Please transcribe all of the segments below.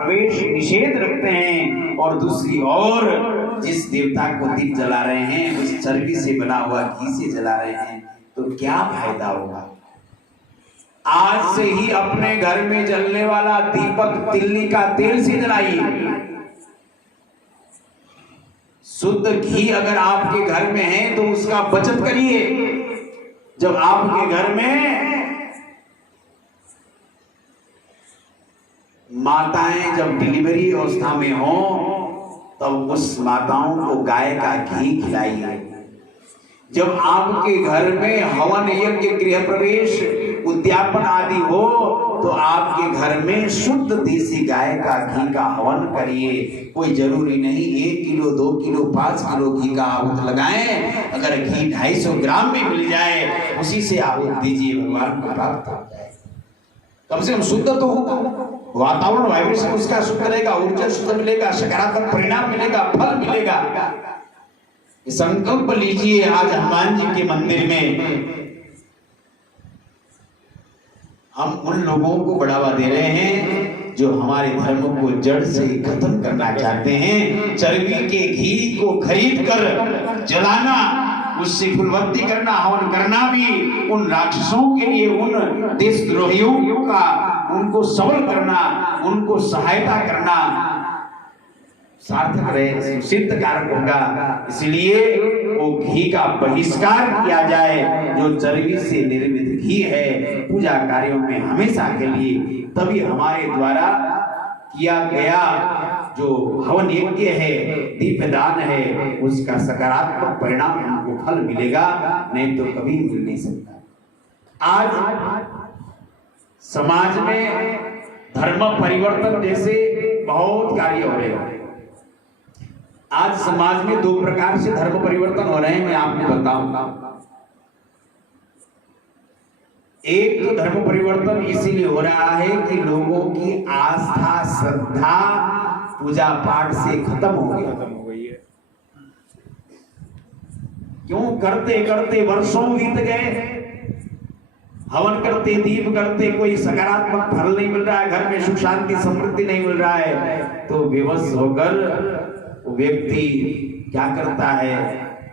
प्रवेश निषेध रखते हैं, और दूसरी ओर जिस देवता को दीप जला रहे हैं उस चर्बी से बना हुआ घी से जला रहे हैं, तो क्या फायदा होगा। आज से ही अपने घर में जलने वाला दीपक तिल्ली का तेल से जलाइए। शुद्ध घी अगर आपके घर में है तो उसका बचत करिए। जब आपके घर में माताएं जब डिलीवरी अवस्था में हो तब उस माताओं को गाय का घी खिलाइए। जब आपके घर में हवन यज्ञ गृह प्रवेश उद्यापन आदि हो तो आपके घर में शुद्ध देसी गाय का घी का हवन करिए। कोई जरूरी नहीं 1 किलो 2 किलो 5 किलो घी का आहुत लगाएं। अगर घी 250 ग्राम में मिल जाए उसी से आहुत दीजिए, भगवान को प्राप्त हो जाए। कम से कम शुद्ध तो होगा, वातावरण वाइब्रेशन उसका शुद्ध रहेगा, ऊर्जा शुद्ध मिलेगा, सकारात्मक परिणाम मिलेगा, फल मिलेगा। संकल्प लीजिए आज हनुमान जी के मंदिर में हम उन लोगों को बढ़ावा दे रहे हैं जो हमारे धर्म को जड़ से खत्म करना चाहते हैं। चर्बी के घी को खरीद कर जलाना, उससे फुलवत्ती करना, हवन करना भी उन राक्षसों के लिए, उन देशद्रोहियों का उनको सबल करना, उनको सहायता करना सार्थक रहे, सिद्ध कारक होगा। इसलिए वो घी का बहिष्कार किया जाए जो चर्बी से निर्मित घी है पूजा कार्यों में हमेशा के लिए। तभी हमारे द्वारा किया गया जो हवन यज्ञ है, दीपदान है, उसका सकारात्मक परिणाम हमको फल मिलेगा, नहीं तो कभी मिल नहीं सकता। आज समाज में धर्म परिवर्तन जैसे बहुत कार्य हो रहे हैं। आज समाज में 2 प्रकार से धर्म परिवर्तन हो रहे हैं, मैं आपको बताऊंगा। एक तो धर्म परिवर्तन इसीलिए हो रहा है कि लोगों की आस्था श्रद्धा पूजा पाठ से खत्म हो गई है। क्यों? करते करते वर्षों बीत गए, हवन करते, दीप करते, कोई सकारात्मक फल नहीं मिल रहा है, घर में सुख शांति समृद्धि नहीं मिल रहा है, तो विवश होकर व्यक्ति क्या करता है,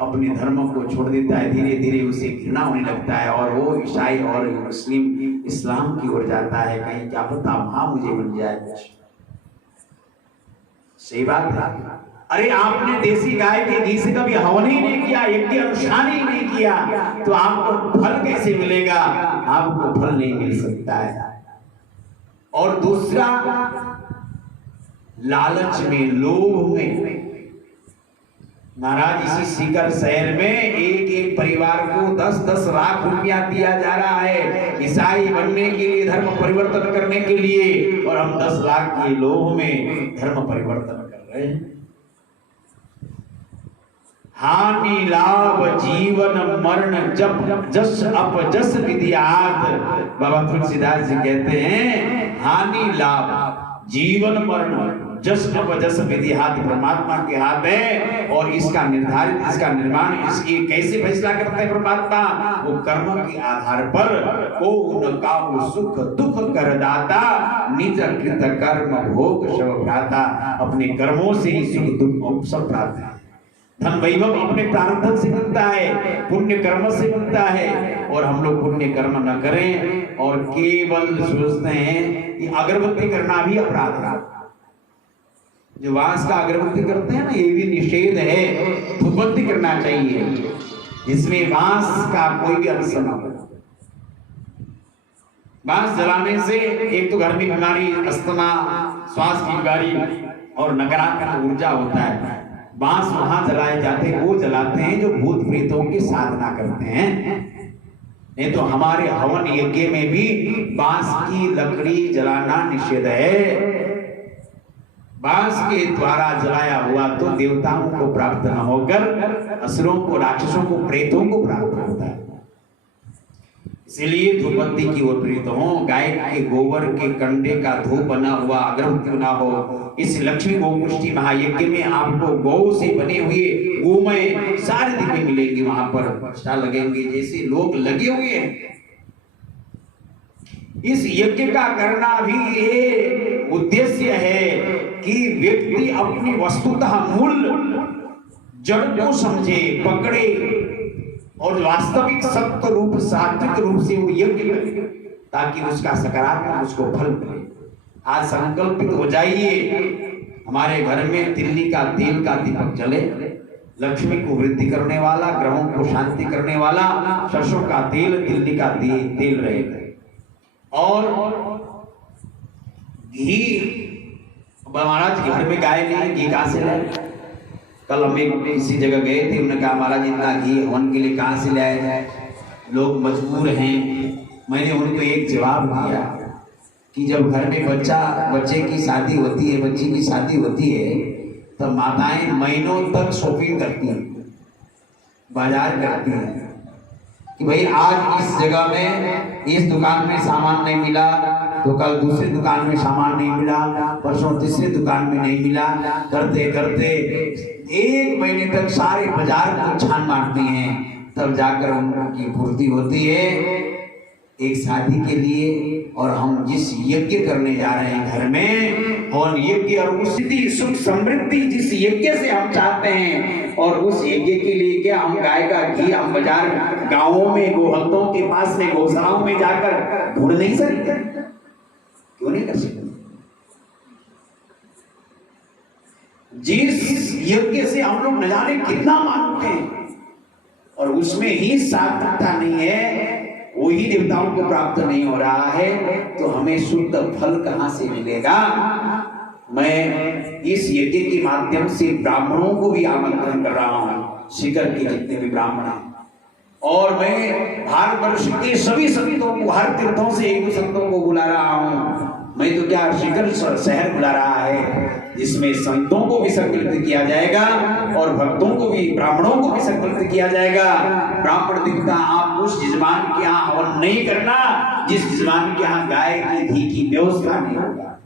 अपने धर्म को छोड़ देता है। धीरे धीरे उसे घृणा होने लगता है और वो ईसाई और मुस्लिम इस्लाम की ओर जाता है। कहीं क्या पता वहां मुझे मिल जाए कुछ। सही बात है। अरे आपने देसी गाय के घी से कभी हवन ही नहीं किया, यज्ञ अनुष्ठान ही नहीं किया, तो आपको फल कैसे मिलेगा? आपको फल नहीं मिल सकता है। और दूसरा, लालच में, लोभ में। महाराज इसी सीकर शहर में एक परिवार को 10-10 लाख रुपया दिया जा रहा है ईसाई बनने के लिए, धर्म परिवर्तन करने के लिए, और हम 10 लाख के लोभ में धर्म परिवर्तन कर रहे हैं। हानि लाभ जीवन मरण जप जस अपजस विधियात। बाबा तुलसीदास जी कहते हैं हानि लाभ जीवन मरण जस अपजस विधि हाथ परमात्मा के हाथ है, और इसका निर्धारित, इसका निर्माण, इसकी कैसे फैसला करते हैं परमात्मा? वो कर्म के आधार पर को उनका सुख दुख करदाता, निज कृत कर्म भोग शव भ्राता। अपने कर्मों से ही सुख दुख सब प्राप्त है। धन वैभव अपने प्रारब्ध से मिलता है, पुण्य कर्म से मिलता है, और हम लोग पुण्य कर्म न करें और केवल सोचते हैं कि अगरबत्ती करना भी अपराध है। जो वांस का अगरबत्ती करते हैं ना, ये भी निषेध है। धूपबत्ती करना चाहिए, इसमें वांस का कोई भी अंश न हो। बांस जलाने से एक तो घर में बीमारी, अस्थमा, श्वास की बीमारी और नकारात्मक ऊर्जा होता है। बांस वहां जलाए जाते हैं, वो जलाते हैं जो भूत प्रेतों की साधना करते हैं। नहीं तो हमारे हवन यज्ञ में भी बांस की लकड़ी जलाना निषेध है। बांस के द्वारा जलाया हुआ तो देवताओं को प्राप्त न होकर असुरों को, राक्षसों को, प्रेतों को प्राप्त होता है। इसीलिए धूपबत्ती की ओर प्रेरित हो। गाय के गोबर के कंडे का धूप बना हुआ अगरबत्ती बना हो। इस लक्ष्मी गोपुष्टि महायज्ञ में आपको गौ से बने हुए गोमय सारे दिव्य मिलेंगे, वहां पर प्रतिष्ठा लगेंगे जैसे लोग लगे हुए हैं। इस यज्ञ का करना भी ये उद्देश्य है कि व्यक्ति अपनी वस्तुतः मूल जड़ को समझे, पकड़े और वास्तविक सत्य रूप सात्विक रूप से वो यज्ञ करे, ताकि उसका सकारात्मक उसको फल मिले। आज संकल्पित हो जाइए, हमारे घर में तिल्ली का तेल का दीपक जले, लक्ष्मी को वृद्धि करने वाला, ग्रहों को शांति करने वाला सरसों का तेल, तिल्ली का तेल रहेगा। और घी, महाराज घर में गाय नहीं, घी कहां से लाए? कल हम किसी जगह गए थे, उन्होंने कहा महाराज इतना घी हवन के लिए कहां से लाए, लोग मजबूर हैं। मैंने उनको एक जवाब दिया कि जब घर में बच्चे की शादी होती है, बच्ची की शादी होती है, तब माताएं महीनों तक शॉपिंग करती हैं, बाजार करती हैं कि भाई आज इस जगह में इस दुकान में सामान नहीं मिला, तो कल दूसरी दुकान में सामान नहीं मिला, परसों तीसरी दुकान में नहीं मिला, करते करते 1 महीने तक सारे बाजार को छान मारती हैं, तब जाकर उनकी पूर्ति होती है एक शादी के लिए। और हम जिस यज्ञ करने जा रहे हैं घर में, और यज्ञ और उस सुख समृद्धि जिस यज्ञ से हम चाहते हैं, और उस यज्ञ के लिए क्या हम गाय का घी हम बाजार गांवों में गोहत्तों के पास में गौशालाओं में जाकर ढूंढ नहीं सकते? क्यों नहीं कर सकते? जिस यज्ञ से हम लोग न जाने कितना मानते हैं और उसमें ही सार्थकता नहीं है, वही देवताओं को प्राप्त नहीं हो रहा है, तो हमें शुद्ध फल कहां से मिलेगा? मैं इस यज्ञ के माध्यम से ब्राह्मणों को भी आमंत्रण कर रहा हूं, शिखर के जितने भी ब्राह्मण हैं, और मैं भारतवर्ष के सभी संतों को, हर तीर्थों से हिंदू संतों को बुला रहा हूं। मैं तो क्या शिखर शहर बुला रहा है, जिसमें संतों को भी संकल्पित किया जाएगा और भक्तों को भी, ब्राह्मणों को भी संकल्पित किया जाएगा। ब्राह्मण दिखता आप उस यजमान के यहाँ हवन नहीं करना जिस यजमान के यहाँ गाय के घी की व्यवस्था नहीं होगा,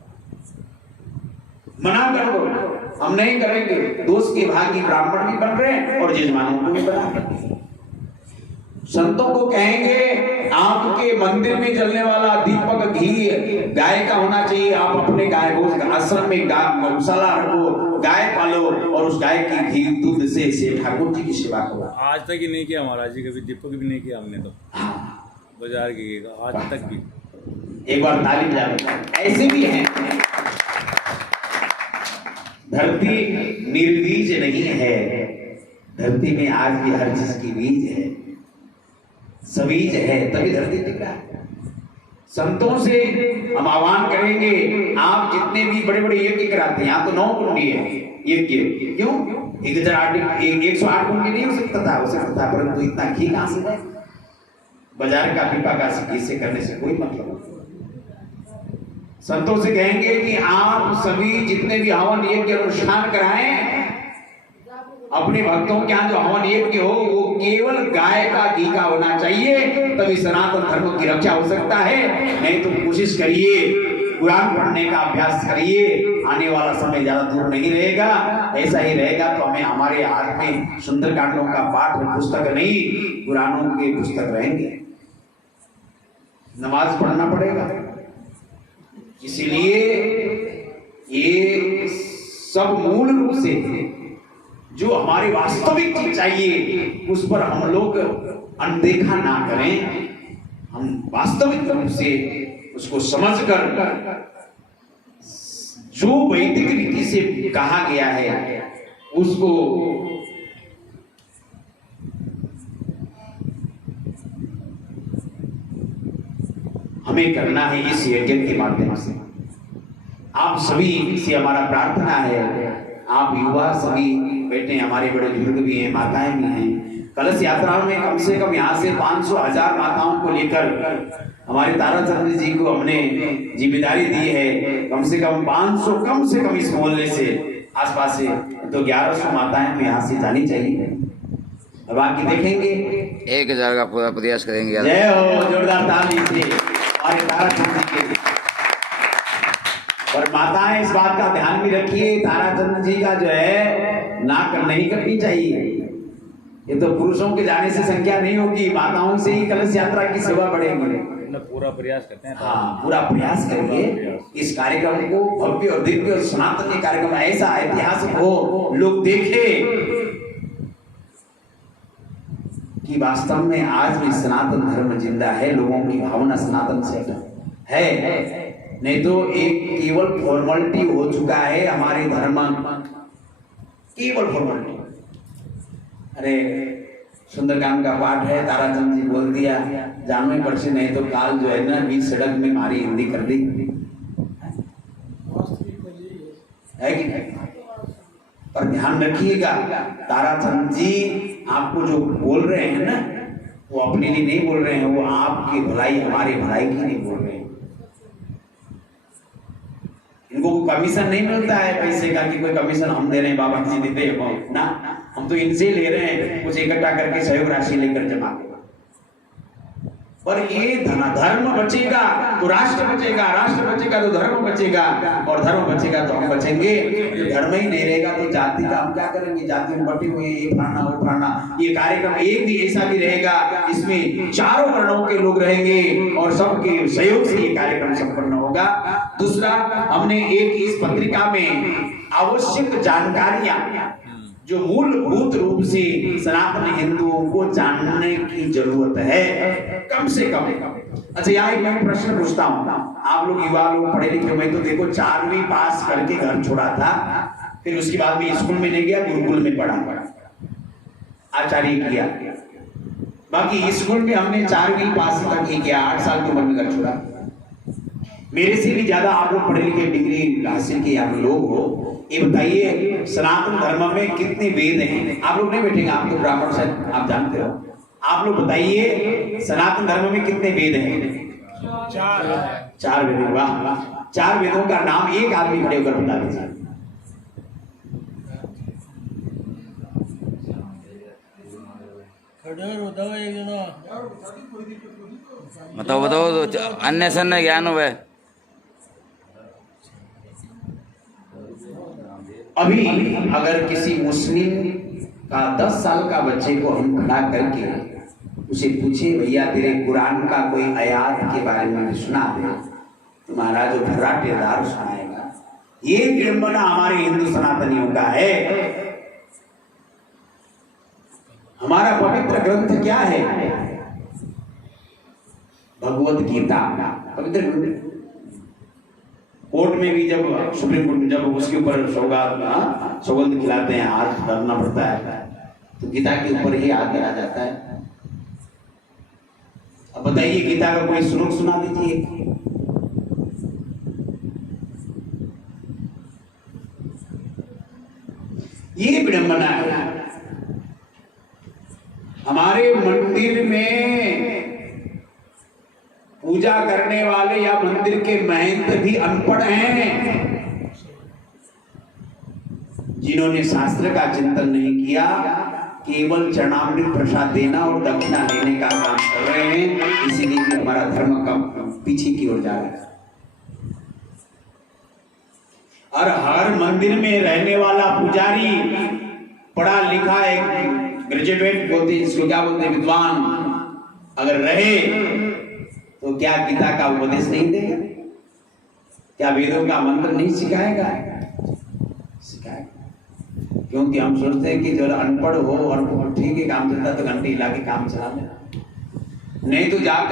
मना कर दो, हम नहीं करेंगे। दोष के भागी ब्राह्मण भी बन रहे हैं और यजमानों को भी बना रहे हैं। संतों को कहेंगे आपके मंदिर में जलने वाला दीपक घी गाय का होना चाहिए, आप अपने गाय को आश्रम में गौशाला रखो, गाय पालो और उस गाय की घी दूध से ठाकुर जी की सेवा करो। आज तक ही नहीं किया महाराज जी, कभी दीपक भी नहीं किया हमने तो बाजार की आज तक भी। एक बार ताली बजा। ऐसे भी हैं, धरती निर्बीज नहीं है, धरती में आज भी हर चीज की बीज है, सबीज है, तभी धरती टिक रहा है। संतों से हम आह्वान करेंगे, आप जितने भी बड़े बड़े यज्ञ कराते हैं, यहाँ तो 9 कुंडी है यज्ञ, क्यों 108 कुंडी नहीं हो सकता था, परंतु इतना घी कहां से है? बाजार का पीपा का घी से करने से कोई मतलब नहीं। संतों से कहेंगे कि आप सभी जितने भी हवन यज्ञ अनुष्ठान कराएं, अपने भक्तों के यहाँ जो हवन यज्ञ हो वो केवल गाय का घी का होना चाहिए, तभी सनातन धर्म की रक्षा हो सकता है। नहीं तो कोशिश करिए, कुरान पढ़ने का अभ्यास करिए, आने वाला समय ज्यादा दूर नहीं रहेगा। ऐसा ही रहेगा तो हमें हमारे हाथ में सुंदरकांडों का पाठ पुस्तक नहीं, कुरानों के पुस्तक रहेंगे। नमाज पढ़ना पड़ेगा, इसीलिए ये सब मूल रूप से जो हमारी वास्तविक चीज चाहिए उस पर हम लोग अनदेखा ना करें, हम वास्तविक रूप से उसको समझकर जो वैदिक रीति से कहा गया है उसको हमें करना है इस यज्ञ के माध्यम से। आप सभी से हमारा प्रार्थना है, आप युवा सभी बैठे, हमारे बड़े बुजुर्ग भी हैं, माताएं भी हैं, कलश यात्राओं में कम से कम यहाँ से 500-1000 माताओं को लेकर हमारे ताराचंद्र जी को हमने जिम्मेदारी दी है। कम से कम 500 कम से कम इस मोहल्ले से आसपास से तो 1100 माताएं तो यहाँ से जानी चाहिए। अब बाकी देखेंगे 1000 का पूरा प्रयास करेंगे। जय हो, जोरदार ताली से हमारे ताराचंद्र जी के। और माताएं इस बात का ध्यान भी रखिए, ताराचंद्र जी का जो है नाक नहीं करनी चाहिए। ये तो पुरुषों के जाने से संख्या नहीं होगी, माताओं से ही कलश यात्रा की सेवा बढ़ेगी। अपना पूरा प्रयास करते हैं। हाँ, पूरा प्रयास करेंगे इस कार्यक्रम को भव्य और दिव्य और सनातन ये कार्यक्रम ऐसा ऐतिहासिक हो, लोग देखे कि वास्तव में आज भी सनातन धर्म जिंदा है, लोगों की भावना सनातन से है। नहीं तो एक केवल फॉर्मेलिटी हो चुका है हमारे धर्म, केवल फॉर्मेलिटी। अरे सुंदरकांड का पाठ है, ताराचंद जी बोल दिया जानवे पर से, नहीं तो काल जो है ना बीच सड़क में मारी हिंदी कर दी है कि नहीं? पर ध्यान रखिएगा, ताराचंद जी आपको जो बोल रहे हैं ना, वो अपने लिए नहीं बोल रहे हैं, वो आपकी भलाई हमारी भलाई की नहीं बोल रहे हैं। इनको कोई कमीशन नहीं मिलता है पैसे का कि कोई कमीशन हम दे रहे हैं, बाबा जी देते हैं ना, हम तो इनसे ले रहे हैं कुछ इकट्ठा करके सहयोग राशि लेकर जमा के। पर ये धर्म बचेगा तो राष्ट्र बचेगा, राष्ट्र बचेगा तो धर्म बचेगा, और धर्म बचेगा तो हम बचेंगे। धर्म ही नहीं रहेगा तो जाति का हम क्या करेंगे? जाति में बटे हुए ये फलाना वो फलाना। ये कार्यक्रम एक भी ऐसा भी रहेगा इसमें चारों वर्णों के लोग रहेंगे और सबके सहयोग से ये कार्यक्रम संपन्न होगा। दूसरा, हमने एक इस पत्रिका में आवश्यक जानकारियां जो मूलभूत रूप से सनातन हिंदुओं को जानने की जरूरत है, कम से कम। अच्छा, यहाँ एक मैं प्रश्न पूछता हूँ, आप लोग युवा लोग पढ़े लिखे, मैं तो देखो 4वीं पास करके घर छोड़ा था, फिर उसके बाद में स्कूल में नहीं गया, गुरुकुल में पढ़ा, आचार्य किया। बाकी स्कूल में हमने 4वीं पास तक ही किया, 8 साल की उम्र में घर छोड़ा। मेरे से भी ज्यादा आप लोग पढ़े लिखे डिग्री हासिल किए आप लोग हो। ये बताइए सनातन धर्म में कितने वेद हैं? आप लोग नहीं बैठेंगे, आप तो ब्राह्मण से आप जानते हो। आप लोग बताइए सनातन धर्म में कितने वेद हैं? 4 वेद। वाह, 4 वेदों का नाम एक आदमी खड़े होकर बता दीजिए। बताओ तो अन्य सन्य ज्ञान हुए। अभी अगर किसी मुस्लिम का 10 साल का बच्चे को हम खड़ा करके उसे पूछे, भैया तेरे कुरान का कोई आयत के बारे में सुना दे, तुम्हारा जो फर्राटेदार सुनाएगा। ये विडंबना हमारे हिंदू सनातनियों का है। हमारा पवित्र ग्रंथ क्या है? भगवत गीता, पवित्र ग्रंथ। कोर्ट में भी जब सुप्रीम कोर्ट में जब उसके ऊपर सौगंध खिलाते हैं, हाथ धरना पड़ता है, तो गीता के ऊपर ही हाथ धरा जाता है। अब बताइए गीता का कोई श्लोक सुना दीजिए। ये विडंबना है। हमारे मंदिर में पूजा करने वाले या मंदिर के महंत भी अनपढ़ हैं, जिन्होंने शास्त्र का चिंतन नहीं किया, केवल चरणामृत प्रसाद देना और दक्षिणा लेने का काम कर रहे हैं। इसीलिए हमारा धर्म कम पीछे की ओर जा रहा है। और हर मंदिर में रहने वाला पुजारी पढ़ा लिखा एक ग्रेजुएट बोलते, इसको क्या बोलते हैं, विद्वान अगर रहे तो क्या गीता का उपदेश नहीं देगा? क्या वेदों का मंत्र नहीं सिखाएगा? सिखाएगा। क्योंकि हम सोचते हैं कि जो अनपढ़ हो और ठीक है काम चलता तो घंटे हिला के काम चला लेना, नहीं तो जाकर